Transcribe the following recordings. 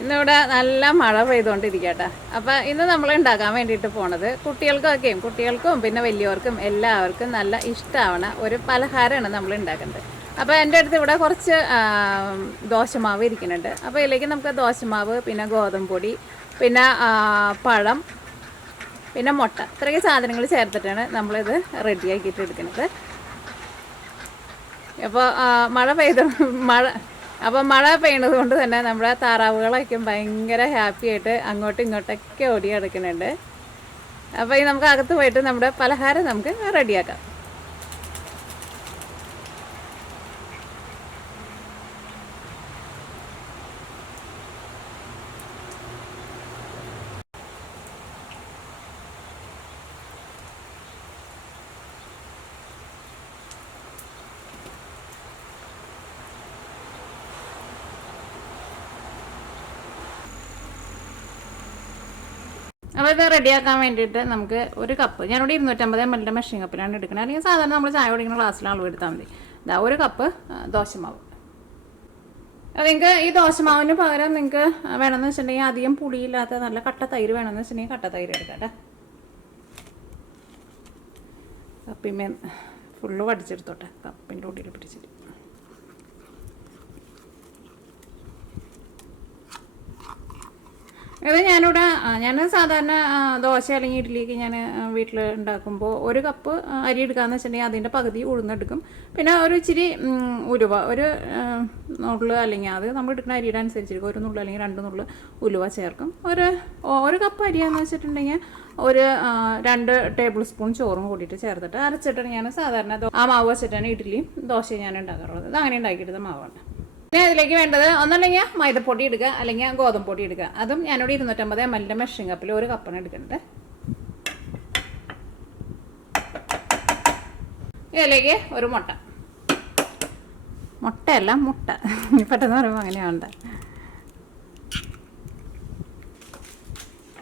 ഇന്നിവിടെ നല്ല മഴ പെയ്തുകൊണ്ടിരിക്കട്ടെ. അപ്പോൾ ഇന്ന് നമ്മൾ ഉണ്ടാക്കാൻ വേണ്ടിയിട്ട് പോണത് കുട്ടികൾക്കും പിന്നെ വലിയവർക്കും എല്ലാവർക്കും നല്ല ഇഷ്ടമാവണ ഒരു പലഹാരമാണ് നമ്മൾ ഉണ്ടാക്കുന്നത്. അപ്പോൾ എൻ്റെ അടുത്ത് ഇവിടെ കുറച്ച് ദോശമാവ് ഇരിക്കുന്നുണ്ട്. അപ്പോൾ ഇതിലേക്ക് നമുക്ക് ദോശമാവ്, പിന്നെ ഗോതമ്പ് പൊടി, പിന്നെ പഴം, പിന്നെ മുട്ട, ഇത്രയൊക്കെ സാധനങ്ങൾ ചേർത്തിട്ടാണ് നമ്മളിത് റെഡിയാക്കിയിട്ട് എടുക്കുന്നത്. അപ്പോൾ മഴ പെയ്യുന്നത് കൊണ്ട് തന്നെ നമ്മുടെ താറാവുകളൊക്കെ ഭയങ്കര ഹാപ്പി ആയിട്ട് അങ്ങോട്ടും ഇങ്ങോട്ടൊക്കെ ഓടി കിടക്കുന്നുണ്ട്. അപ്പോൾ ഈ നമുക്ക് അകത്ത് പോയിട്ട് നമ്മുടെ പലഹാരം നമുക്ക് റെഡിയാക്കാം. അപ്പോൾ ഇത് റെഡിയാക്കാൻ വേണ്ടിയിട്ട് നമുക്ക് ഒരു കപ്പ്, ഞാനിവിടെ 250 ml മെഷീൻ കപ്പിലാണ് എടുക്കുന്നത്. അല്ലെങ്കിൽ സാധാരണ നമ്മൾ ചായ കുടിക്കുന്ന ഗ്ലാസ്സിൽ അളവ് എടുത്താൽ മതി. ഇതാ ഒരു കപ്പ് ദോശമാവ്. നിങ്ങൾക്ക് ഈ ദോശമാവിന് പകരം നിങ്ങൾക്ക് വേണമെന്ന് വെച്ചിട്ടുണ്ടെങ്കിൽ അധികം പുളിയില്ലാത്ത നല്ല കട്ട തൈര് വേണമെന്ന് വെച്ചിട്ടുണ്ടെങ്കിൽ കട്ട തൈര് എടുക്കാം. കപ്പിമേ ഫുള്ള് വടിച്ചെടുത്തോട്ടെ, കപ്പിൻ്റെ ഉള്ളിൽ പിടിച്ചിട്ട്. ഇത് ഞാൻ സാധാരണ ദോശ അല്ലെങ്കിൽ ഇഡ്ഡലിക്ക് ഞാൻ വീട്ടിൽ ഉണ്ടാക്കുമ്പോൾ ഒരു കപ്പ് അരി എടുക്കാമെന്ന് വെച്ചിട്ടുണ്ടെങ്കിൽ അതിൻ്റെ പകുതി ഉഴുന്നെടുക്കും. പിന്നെ ഒരു ഇച്ചിരി ഉലുവ, ഒരു നുള്ള്, അല്ലെങ്കിൽ അത് നമ്മൾ എടുക്കുന്ന അരിയുടെ അനുസരിച്ചിരിക്കും, ഒരു നുള്ളു അല്ലെങ്കിൽ 2 നുള്ളു ഉലുവ ചേർക്കും. ഒരു കപ്പ് അരിയാന്ന് വെച്ചിട്ടുണ്ടെങ്കിൽ ഒരു 2 ടേബിൾ സ്പൂൺ ചോറും കൂടിയിട്ട് ചേർത്തിട്ട് അരച്ചിട്ടാണ് ഞാൻ സാധാരണ ആ മാവ് വെച്ചിട്ടാണ് ഇഡ്ഡലിയും ദോശയും ഞാൻ ഉണ്ടാക്കാറുള്ളത്. ഇത് അങ്ങനെ ഉണ്ടാക്കിയെടുത്ത മാവാണ്. പിന്നെ അതിലേക്ക് വേണ്ടത് ഒന്നല്ലെങ്കിൽ മൈദപ്പൊടി എടുക്കുക, അല്ലെങ്കിൽ ഗോതമ്പ് പൊടി എടുക്കുക. അതും ഞാനിവിടെ 250 ml മെഷീൻ കപ്പിൽ ഒരു കപ്പാണ് എടുക്കുന്നത്. ഇതിലേക്ക് ഒരു മുട്ടയല്ല മുട്ട, പെട്ടെന്ന് പറയുമ്പോൾ അങ്ങനെയാണ്ട.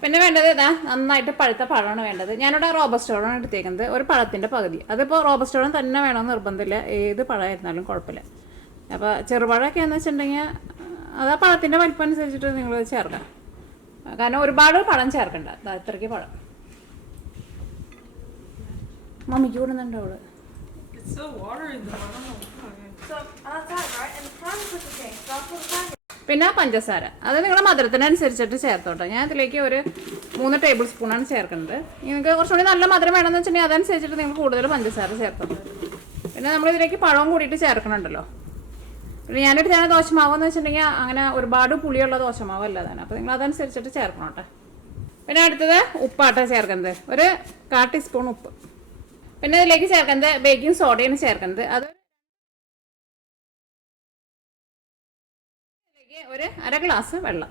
പിന്നെ വേണ്ടത് ഇതാ നന്നായിട്ട് പഴുത്ത പഴമാണ് വേണ്ടത്. ഞാനിവിടെ റോബസ്റ്റോളാണ് എടുത്തേക്കുന്നത്, ഒരു പഴത്തിൻ്റെ പകുതി. അതിപ്പോൾ റോബസ്റ്റോളം തന്നെ വേണമെന്ന് നിർബന്ധമില്ല, ഏത് പഴമായിരുന്നാലും കുഴപ്പമില്ല. അപ്പോൾ ചെറുപഴമൊക്കെ എന്ന് വെച്ചിട്ടുണ്ടെങ്കിൽ അത് ആ പഴത്തിൻ്റെ വലിപ്പം അനുസരിച്ചിട്ട് നിങ്ങൾ ചേർക്കാം. കാരണം ഒരുപാട് പഴം ചേർക്കണ്ട, ഇത്രയ്ക്ക് പഴം. മമ്മിക്ക് കൂടുന്നുണ്ട് അവള്. പിന്നെ പഞ്ചസാര, അത് നിങ്ങളുടെ മധുരത്തിനനുസരിച്ചിട്ട് ചേർത്തോട്ടെ. ഞാൻ ഇതിലേക്ക് ഒരു 3 ടേബിൾ സ്പൂണാണ് ചേർക്കുന്നത്. നിങ്ങൾക്ക് കുറച്ചുകൂടി നല്ല മധുരം വേണമെന്ന് വെച്ചിട്ടുണ്ടെങ്കിൽ അതനുസരിച്ചിട്ട് നിങ്ങൾ കൂടുതൽ പഞ്ചസാര ചേർത്തോട്ടെ. പിന്നെ നമ്മളിതിലേക്ക് പഴവും കൂടിയിട്ട് ചേർക്കണുണ്ടല്ലോ. പിന്നെ ഞാനെടുത്താണ് ദോശമാവെന്ന് വെച്ചിട്ടുണ്ടെങ്കിൽ അങ്ങനെ ഒരുപാട് പുളിയുള്ള ദോശമാവല്ല തന്നെ, അപ്പോൾ നിങ്ങൾ അതനുസരിച്ചിട്ട് ചേർക്കണം കേട്ടോ. പിന്നെ അടുത്തത് ഉപ്പാട്ട ചേർക്കുന്നത്, ഒരു 1/4 ടീസ്പൂൺ ഉപ്പ്. പിന്നെ ഇതിലേക്ക് ചേർക്കുന്നത് ബേക്കിംഗ് സോഡയാണ് ചേർക്കുന്നത്, അത് ഒരു 1/2 ഗ്ലാസ് വെള്ളം.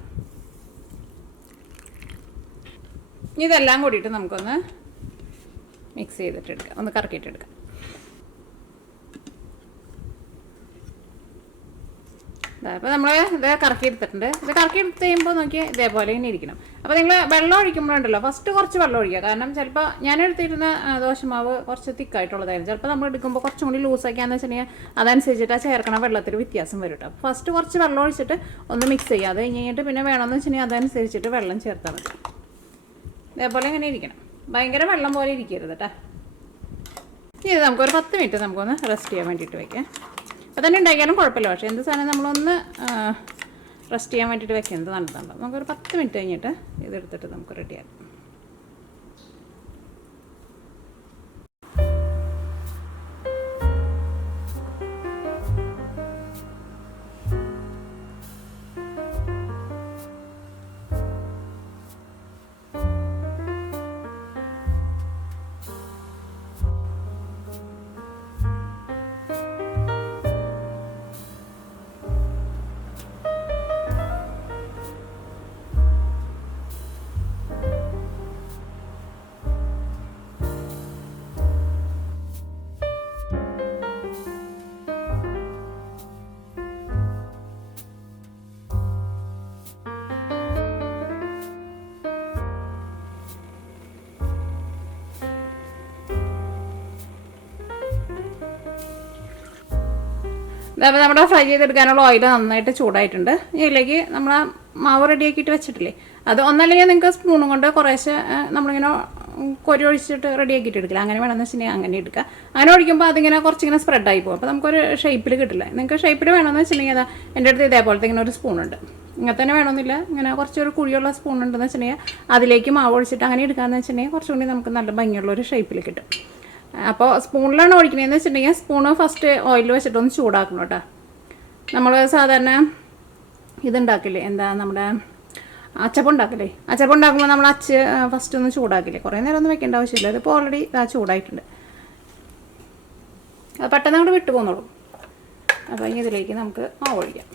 ഇതെല്ലാം കൂടിയിട്ട് നമുക്കൊന്ന് മിക്സ് ചെയ്തിട്ട് എടുക്കാം, ഒന്ന് കറക്കിയിട്ടെടുക്കാം. അപ്പോൾ നമ്മൾ ഇത് കറക്കി എടുത്തിട്ടുണ്ട്. ഇത് കറക്കി എടുത്ത് കഴിയുമ്പോൾ നോക്കി ഇതേപോലെ ഇങ്ങനെ ഇരിക്കണം. അപ്പോൾ നിങ്ങൾ വെള്ളം ഒഴിക്കുമ്പോഴുണ്ടല്ലോ ഫസ്റ്റ് കുറച്ച് വെള്ളം ഒഴിക്കുക. കാരണം ചിലപ്പോൾ ഞാൻ എടുത്തിരുന്ന ദോശമാവ് കുറച്ച് തിക്കായിട്ടുള്ളതായിരുന്നു. ചിലപ്പോൾ നമ്മൾ എടുക്കുമ്പോൾ കുറച്ചും കൂടി ലൂസാക്കിയാന്ന് വെച്ചിട്ടുണ്ടെങ്കിൽ അതനുസരിച്ചിട്ട് ആ ചേർക്കണ വെള്ളത്തിൽ വ്യത്യാസം വരും കേട്ടോ. ഫസ്റ്റ് കുറച്ച് വെള്ളം ഒഴിച്ചിട്ട് ഒന്ന് മിക്സ് ചെയ്യുക. അത് കഴിഞ്ഞിട്ട് പിന്നെ വേണമെന്ന് വെച്ചിട്ടുണ്ടെങ്കിൽ അതനുസരിച്ചിട്ട് വെള്ളം ചേർത്താൽ മതി. ഇതേപോലെ ഇങ്ങനെ ഇരിക്കണം, ഭയങ്കര വെള്ളം പോലെ ഇരിക്കരുത് കേട്ടോ. ഇത് നമുക്കൊരു 10 മിനിറ്റ് നമുക്കൊന്ന് റെസ്റ്റ് ചെയ്യാൻ വേണ്ടിയിട്ട് വയ്ക്കാം. അപ്പോൾ തന്നെ ഉണ്ടാക്കിയാലും കുഴപ്പമില്ല, പക്ഷേ എന്ത് സാധനം നമ്മളൊന്ന് റെസ്റ്റ് ചെയ്യാൻ വേണ്ടിയിട്ട് വെക്കുന്നത് നല്ലതാണ്. നമുക്കൊരു 10 മിനിറ്റ് കഴിഞ്ഞിട്ട് ഇതെടുത്തിട്ട് നമുക്ക് റെഡിയാക്കാം. അപ്പോൾ നമ്മുടെ ഫ്രൈ ചെയ്തെടുക്കാനുള്ള ഓയിൽ നന്നായിട്ട് ചൂടായിട്ടുണ്ട്. ഇതിലേക്ക് നമ്മൾ മാവ് റെഡിയാക്കിയിട്ട് വെച്ചിട്ടില്ലേ, അത് ഒന്നല്ലെങ്കിൽ നിങ്ങൾക്ക് സ്പൂണും കൊണ്ട് കുറേശ്ശെ നമ്മളിങ്ങനെ കൊരി ഒഴിച്ചിട്ട് റെഡിയാക്കിയിട്ട് എടുക്കില്ല, അങ്ങനെ വേണമെന്ന് വെച്ചിട്ടുണ്ടെങ്കിൽ അങ്ങനെ എടുക്കുക. അങ്ങനെ ഒഴിക്കുമ്പോൾ അതിങ്ങനെ കുറച്ചിങ്ങനെ സ്പ്രെഡായി പോകും, അപ്പോൾ നമുക്കൊരു ഷേപ്പിൽ കിട്ടില്ല. നിങ്ങൾക്ക് ഷേപ്പിൽ വേണമെന്ന് വെച്ചിട്ടുണ്ടെങ്കിൽ അതാ എൻ്റെ അടുത്ത് ഇതേപോലത്തെ ഇങ്ങനെ ഒരു സ്പൂണുണ്ട്, ഇങ്ങനെ തന്നെ വേണമെന്നില്ല, ഇങ്ങനെ കുറച്ചൊരു കുഴിയുള്ള സ്പൂൺ ഉണ്ടെന്ന് വെച്ചിട്ടുണ്ടെങ്കിൽ അതിലേക്ക് മാവ് ഒഴിച്ചിട്ട് അങ്ങനെ എടുക്കാമെന്ന് വെച്ചിട്ടുണ്ടെങ്കിൽ കുറച്ചുകൂടി നമുക്ക് നല്ല ഭംഗിയുള്ളൊരു ഷേപ്പിൽ കിട്ടും. അപ്പോൾ സ്പൂണിലാണ് ഒഴിക്കണതെന്ന് വെച്ചിട്ടുണ്ടെങ്കിൽ സ്പൂണ് ഫസ്റ്റ് ഓയിൽ വെച്ചിട്ടൊന്ന് ചൂടാക്കണം കേട്ടോ. നമ്മൾ സാധാരണ ഇതുണ്ടാക്കില്ലേ, എന്താ നമ്മുടെ അച്ചപ്പം ഉണ്ടാക്കില്ലേ, അച്ചപ്പം ഉണ്ടാക്കുമ്പോൾ നമ്മൾ ഫസ്റ്റ് ഒന്ന് ചൂടാക്കില്ലേ, കുറേ നേരം ഒന്നും വെക്കേണ്ട ആവശ്യമില്ല. ഇതിപ്പോൾ ഓൾറെഡി ചൂടായിട്ടുണ്ട്, അത് പെട്ടെന്ന് അങ്ങോട്ട് വിട്ടു പോകുന്നുള്ളൂ. അപ്പോൾ ഇനി ഇതിലേക്ക് നമുക്ക് മാവ് ഒഴിക്കാം.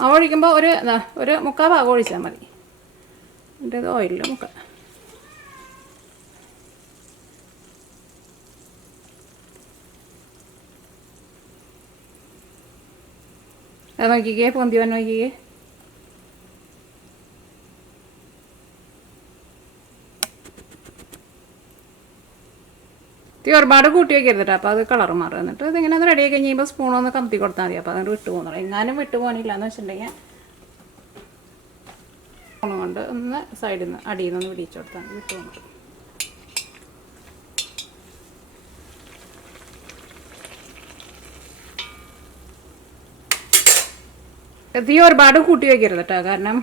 മാവ് ഒഴിക്കുമ്പോൾ ഒരു മുക്കാൽ ഭാഗം ഒഴിച്ചാൽ മതി, എന്നിട്ട് ഇത് ഓയിലിൽ മുക്കാം. അത് നോക്കിക്കേ, പൊന്തി വന്ന് നോക്കിക്കേ. ഒരുപാട് കൂട്ടി വയ്ക്കരുത് കേട്ടോ, അപ്പോൾ അത് കളർ മാറും. എന്നിട്ട് ഇതിങ്ങനെ ഒന്ന് റെഡി ആക്കി കഴിയുമ്പോൾ സ്പൂണൊന്ന് കമത്തി കൊടുത്താൽ മതി, അപ്പോൾ അതുകൊണ്ട് വിട്ടു പോകുന്നുള്ളൂ. എങ്ങാനും വിട്ടു പോകാനില്ല എന്ന് വെച്ചിട്ടുണ്ടെങ്കിൽ സ്പൂൺ കൊണ്ട് ഒന്ന് സൈഡിൽ നിന്ന് അടിയിൽ നിന്ന് പിടിച്ചു കൊടുത്താൽ മതി, വിട്ടു പോകുന്നുള്ളൂ. തീ ഒരുപാട് കൂട്ടി വയ്ക്കരുത് കേട്ടോ, കാരണം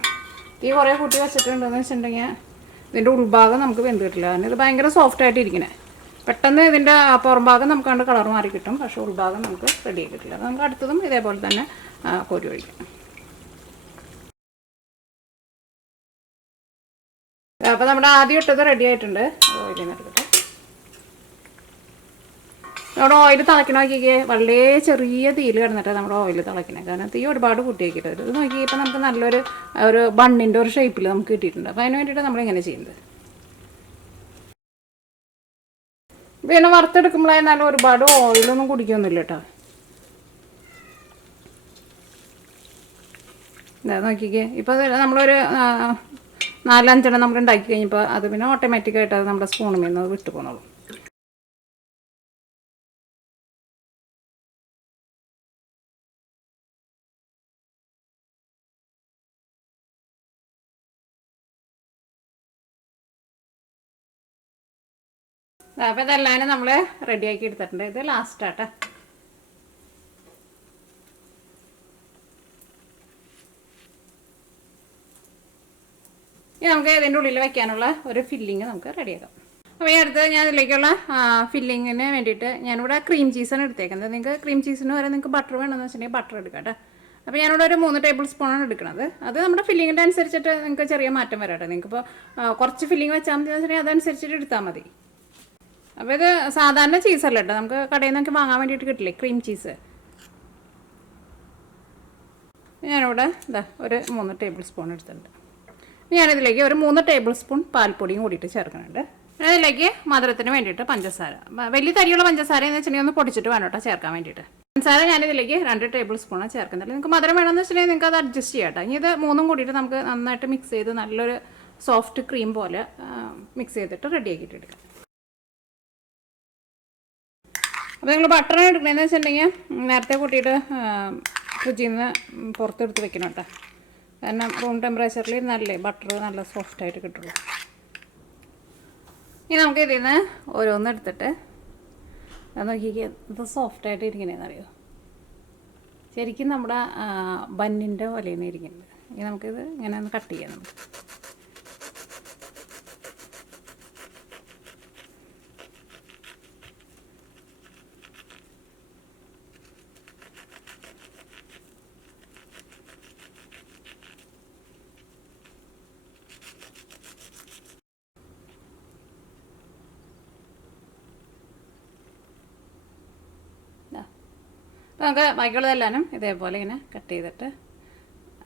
തീ കുറേ കൂട്ടി വെച്ചിട്ടുണ്ടെന്ന് വെച്ചിട്ടുണ്ടെങ്കിൽ ഇതിൻ്റെ ഉൾഭാഗം നമുക്ക് വെന്ത് കിട്ടില്ല. കാരണം ഇത് ഭയങ്കര സോഫ്റ്റായിട്ട് ഇരിക്കണേ, പെട്ടെന്ന് ഇതിൻ്റെ പുറം ഭാഗം നമുക്ക് കണ്ട് കളർ മാറി കിട്ടും, പക്ഷേ ഉൾഭാഗം നമുക്ക് റെഡി ആയി കിട്ടില്ല. അത് നമുക്ക് അടുത്തതും ഇതേപോലെ തന്നെ കോരി ഒഴിക്കാം. അപ്പോൾ നമ്മുടെ ആദ്യം ഇട്ടത് റെഡി ആയിട്ടുണ്ട്. ഓയിൽ എടുക്കട്ടെ. നമ്മുടെ ഓയിൽ തിളക്കണ നോക്കിക്കേ, വളരെ ചെറിയ തീയിൽ കിടന്നിട്ട് നമ്മുടെ ഓയിൽ തിളക്കണേ, കാരണം തീ ഒരുപാട് കൂട്ടി വയ്ക്കരുത്. ഇത് നോക്കിയപ്പോൾ നമുക്ക് നല്ലൊരു ബണ്ണിൻ്റെ ഒരു ഷേപ്പിൽ നമുക്ക് കിട്ടിയിട്ടുണ്ട്. അപ്പോൾ അതിന് വേണ്ടിയിട്ട് നമ്മളിങ്ങനെ ചെയ്യുന്നത്. പിന്നെ വറുത്തെടുക്കുമ്പോഴായിരുന്നാലും ഒരുപാട് ഓയിലൊന്നും കുടിക്കൊന്നുമില്ല കേട്ടോ. നോക്കിക്കേ, ഇപ്പോൾ നമ്മളൊരു 4-5 നമ്മൾ ഉണ്ടാക്കി കഴിഞ്ഞപ്പോൾ അത് പിന്നെ ഓട്ടോമാറ്റിക്കായിട്ട് അത് നമ്മുടെ സ്പൂണിൽ നിന്ന് വിട്ടു പോകുന്നുള്ളൂ. അപ്പോൾ ഇതെല്ലാം നമ്മൾ റെഡിയാക്കി എടുത്തിട്ടുണ്ട്. ഇത് ലാസ്റ്റാട്ടെ. ഇനി നമുക്ക് ഇതിൻ്റെ ഉള്ളിൽ വയ്ക്കാനുള്ള ഒരു ഫില്ലിങ് നമുക്ക് റെഡിയാക്കാം. അപ്പോൾ ഈ അടുത്ത് ഞാൻ ഇതിലേക്കുള്ള ഫില്ലിങ്ങിന് വേണ്ടിയിട്ട് ഞാനിവിടെ ക്രീം ചീസാണ് എടുത്തേക്കുന്നത്. നിങ്ങൾക്ക് ക്രീം ചീസിന് വരെ നിങ്ങൾക്ക് ബട്ടർ വേണമെന്ന് വെച്ചിട്ടുണ്ടെങ്കിൽ ബട്ടർ എടുക്കാം കേട്ടോ. അപ്പോൾ ഞാനിവിടെ ഒരു 3 ടേബിൾ സ്പൂണാണ് എടുക്കുന്നത്. അത് നമ്മുടെ ഫില്ലിങ്ങിൻ്റെ അനുസരിച്ചിട്ട് നിങ്ങൾക്ക് ചെറിയ മാറ്റം വരാട്ടെ. നിങ്ങൾക്കിപ്പോൾ കുറച്ച് ഫില്ലിങ് വെച്ചാൽ മതി വെച്ചിട്ടുണ്ടെങ്കിൽ അതനുസരിച്ചിട്ട് എടുത്താൽ മതി. അപ്പോൾ ഇത് സാധാരണ ചീസല്ല കേട്ടോ, നമുക്ക് കടയിൽ നിന്നൊക്കെ വാങ്ങാൻ വേണ്ടിയിട്ട് കിട്ടില്ലേ ക്രീം ചീസ്. ഞാനിവിടെ ഒരു 3 ടേബിൾ സ്പൂൺ എടുത്തിട്ടുണ്ട്. ഞാനിതിലേക്ക് ഒരു 3 ടേബിൾ സ്പൂൺ പാൽപ്പൊടിയും കൂടിയിട്ട് ചേർക്കുന്നുണ്ട്. അതിലേക്ക് മധുരത്തിന് വേണ്ടിയിട്ട് പഞ്ചസാര, വലിയ തരിയുള്ള പഞ്ചസാര എന്ന് വെച്ചിട്ടുണ്ടെങ്കിൽ ഒന്ന് പൊടിച്ചിട്ട് വേണം കേട്ടോ ചേർക്കാൻ വേണ്ടിയിട്ട്. പഞ്ചസാര ഞാനിതിലേക്ക് 2 ടേബിൾ സ്പൂണാണ് ചേർക്കുന്നില്ല. നിങ്ങൾക്ക് മധുരം വേണമെന്ന് വെച്ചിട്ടുണ്ടെങ്കിൽ നിങ്ങൾക്ക് അത് അഡ്ജസ്റ്റ് ചെയ്യാം കേട്ടോ. ഇനി ഇത് 3ഉം കൂടിയിട്ട് നമുക്ക് നന്നായിട്ട് മിക്സ് ചെയ്ത് നല്ലൊരു സോഫ്റ്റ് ക്രീം പോലെ മിക്സ് ചെയ്തിട്ട് റെഡിയാക്കിയിട്ട് എടുക്കാം. അപ്പോൾ നിങ്ങൾ ബട്ടറാണ് എടുക്കണമെന്ന് വെച്ചിട്ടുണ്ടെങ്കിൽ നേരത്തെ കൂട്ടിയിട്ട് ഫ്രിഡ്ജിൽ നിന്ന് പുറത്തെടുത്ത് വെക്കണം കേട്ടോ. കാരണം റൂം ടെമ്പറേച്ചറിൽ ഇരുന്നാലേ ബട്ടർ നല്ല സോഫ്റ്റായിട്ട് കിട്ടുള്ളൂ. ഇനി നമുക്ക് ഇതിൽ നിന്ന് ഓരോന്ന് എടുത്തിട്ട് അത് നോക്കിക്കേ, ഇത് സോഫ്റ്റായിട്ട് ഇരിക്കണേന്നറിയോ, ശരിക്കും നമ്മുടെ ബന്നിൻ്റെ പോലെയാണ് ഇരിക്കുന്നത്. ഇനി നമുക്കിത് ഇങ്ങനെ ഒന്ന് കട്ട് ചെയ്യാം. നമുക്ക് അപ്പോൾ നമുക്ക് ബാക്കിയുള്ളതെല്ലാനും ഇതേപോലെ ഇങ്ങനെ കട്ട് ചെയ്തിട്ട്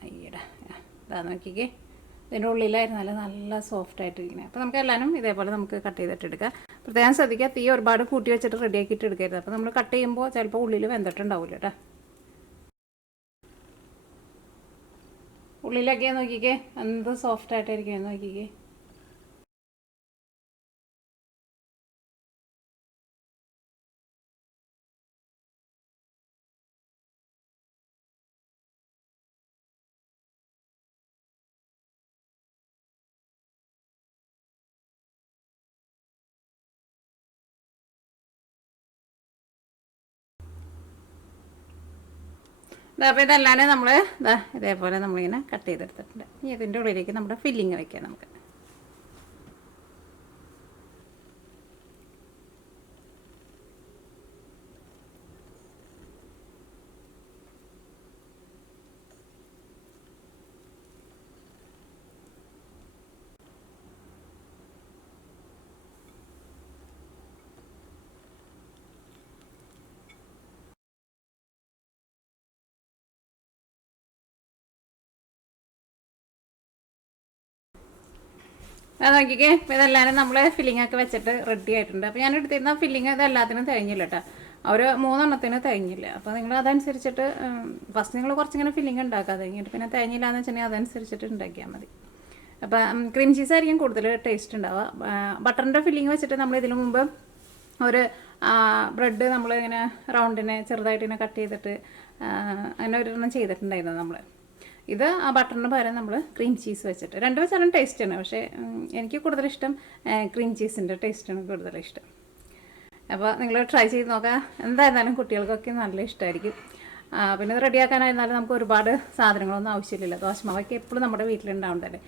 അയ്യടാ ഇതാ നോക്കിക്കേ, ഇതിൻ്റെ ഉള്ളിലായിരുന്നാലും നല്ല സോഫ്റ്റായിട്ടിരിക്കുന്നത്. അപ്പോൾ നമുക്ക് എല്ലാനും ഇതേപോലെ നമുക്ക് കട്ട് ചെയ്തിട്ട് എടുക്കാം. പ്രത്യേകം ശ്രദ്ധിക്കുക, തീ ഒരുപാട് കൂട്ടി വെച്ചിട്ട് റെഡിയാക്കിയിട്ട് എടുക്കരുത്. അപ്പോൾ നമ്മൾ കട്ട് ചെയ്യുമ്പോൾ ചിലപ്പോൾ ഉള്ളിൽ വെന്തിട്ടുണ്ടാവില്ല കേട്ടോ. ഉള്ളിലൊക്കെ നോക്കിക്കേ എന്ത് സോഫ്റ്റായിട്ടായിരിക്കും നോക്കിക്കേ. അപ്പോൾ ഇതെല്ലാം നമ്മൾ ഇതേപോലെ നമ്മളിങ്ങനെ കട്ട് ചെയ്തെടുത്തിട്ടുണ്ട്. ഇനി ഇതിൻ്റെ ഉള്ളിലേക്ക് നമ്മുടെ ഫില്ലിങ് വയ്ക്കാം നമുക്ക്. അത് നോക്കിക്കേ, ഇപ്പോൾ ഇതെല്ലാവരും നമ്മൾ ഫില്ലിംഗ് ഒക്കെ വെച്ചിട്ട് റെഡി ആയിട്ടുണ്ട്. അപ്പോൾ ഞാൻ എടുത്തിരുന്ന ഫില്ലിങ് ഇത് എല്ലാത്തിനും തികഞ്ഞില്ല കേട്ടോ, ഒരു 3 തികഞ്ഞില്ല. അപ്പോൾ നിങ്ങൾ അതനുസരിച്ചിട്ട് ഫസ്റ്റ് നിങ്ങൾ കുറച്ചിങ്ങനെ ഫില്ലിംഗ് ഉണ്ടാക്കാതെ കഴിഞ്ഞിട്ട് പിന്നെ തികഞ്ഞില്ല എന്ന് വെച്ചിട്ടുണ്ടെങ്കിൽ അതനുസരിച്ചിട്ട് ഉണ്ടാക്കിയാൽ മതി. അപ്പം ക്രീം ചീസ് ആയിരിക്കും കൂടുതൽ ടേസ്റ്റ് ഉണ്ടാവുക. ബട്ടറിൻ്റെ ഫില്ലിംഗ് വെച്ചിട്ട് നമ്മൾ ഇതിനു മുമ്പ് ഒരു ബ്രെഡ് നമ്മൾ ഇങ്ങനെ റൗണ്ടിനെ ചെറുതായിട്ട് ഇങ്ങനെ കട്ട് ചെയ്തിട്ട് അങ്ങനെ ഒരെണ്ണം ചെയ്തിട്ടുണ്ടായിരുന്നു നമ്മൾ. ഇത് ആ ബട്ടറിന് പകരം നമ്മൾ ക്രീം ചീസ് വെച്ചിട്ട് രണ്ട് വെച്ചാലും ടേസ്റ്റാണ്. പക്ഷേ എനിക്ക് കൂടുതലിഷ്ടം ക്രീം ചീസിൻ്റെ ടേസ്റ്റാണ് കൂടുതലിഷ്ടം. അപ്പോൾ നിങ്ങൾ ട്രൈ ചെയ്ത് നോക്കുക. എന്തായിരുന്നാലും കുട്ടികൾക്കൊക്കെ നല്ല ഇഷ്ടമായിരിക്കും. പിന്നെ ഇത് റെഡിയാക്കാനായിരുന്നാലും നമുക്ക് ഒരുപാട് സാധനങ്ങളൊന്നും ആവശ്യമില്ലല്ലോ. ദോശമാവൊക്കെ എപ്പോഴും നമ്മുടെ വീട്ടിലുണ്ടാവുന്നതല്ലേ.